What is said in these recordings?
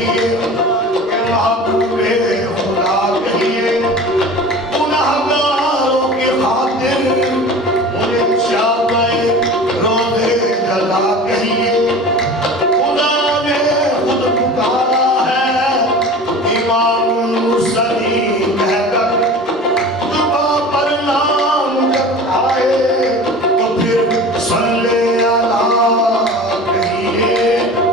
कहिए कि महबूबे खुदा कहिए, गुनहगारों की खातिर मुझे शाबे रोज़े जला कहिए। खुदा ने खुद पुकारा है इमामुल मुरसलीन कहकर, जुबां पर नाम जब आए तो फिर सल्ले अला कहिए।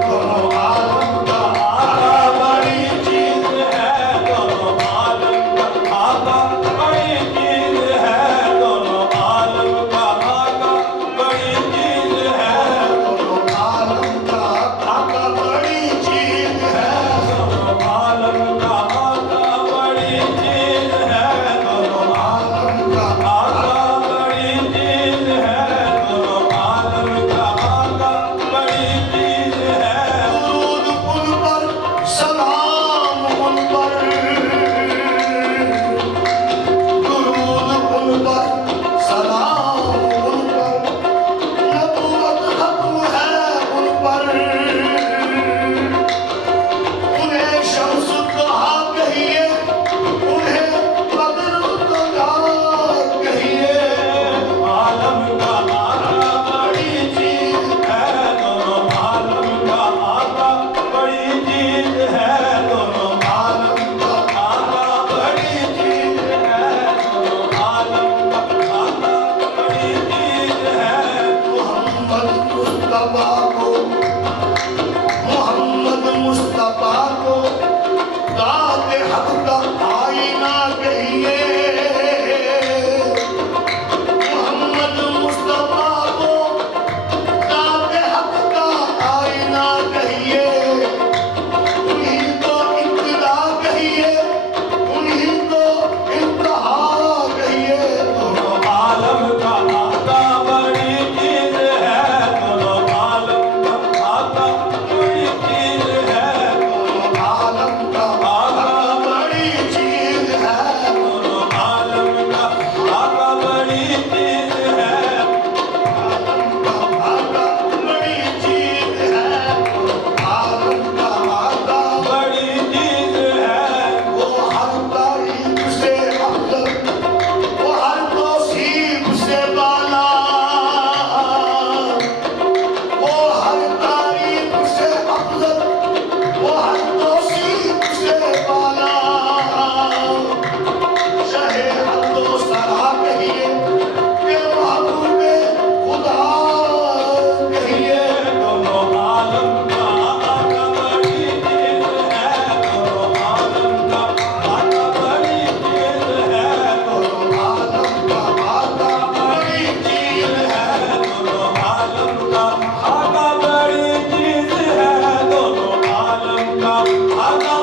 दोनों आलम का आका बड़ी चीज है, दोनों आलम का आका बड़ी चीज है, दोनों आलम का आका बड़ी चीज है, दोनों आलम का आका बड़ी चीज है, दोनों आलम का आका बड़ी चीज है, दोनों आलम का आका बड़ी चीज है, दोनों आलम का आका बड़ी चीज है। दुरूद उन पर, सलाम उन पर, दुरूद उन पर, सलाम उन पर, नबूवत खत्म है उन पर, उन्हें शम्सुद्दोहा कहिए, उन्हें बद्रुद्दोहा कहिए। आलम का आका बड़ी चीज है, दोनों आलम का आका बड़ी चीज है, दोनों आलम का आका बड़ी चीज है, दोनों आलम का आका बड़ी चीज है। मोहम्मद मुस्तफा को, मोहम्मद मुस्तफा को दाते हक का आईना कहिए। मोहम्मद मुस्तफा को दाते हक का आईना कहिए। उन्हीं को इब्तिदा कहिए, उन्हीं को इंतहा कहिए। दोनों आलम का आका बड़ी चीज है, दोनों आलम का आका बड़ी चीज है, दोनों आलम का आका बड़ी चीज है, दोनों आलम का आका बड़ी चीज है, आलम का आका बड़ी चीज है, आलम का आका बड़ी चीज है। वो हर तारीफ से अफजल, वो हर तौसीफ से बाला, वो हर तारीफ से अफजल, वो हर तौसीफ से बाला। शहे हद व सरा कहिए कि महबूबे खुदा कहिए। दोनों आलम का आका बड़ी चीज है, दोनों आलम का आका बड़ी चीज है, दोनों आलम का आका बड़ी चीज है, दोनों आलम का आका बड़ी चीज है, दोनों आलम का आका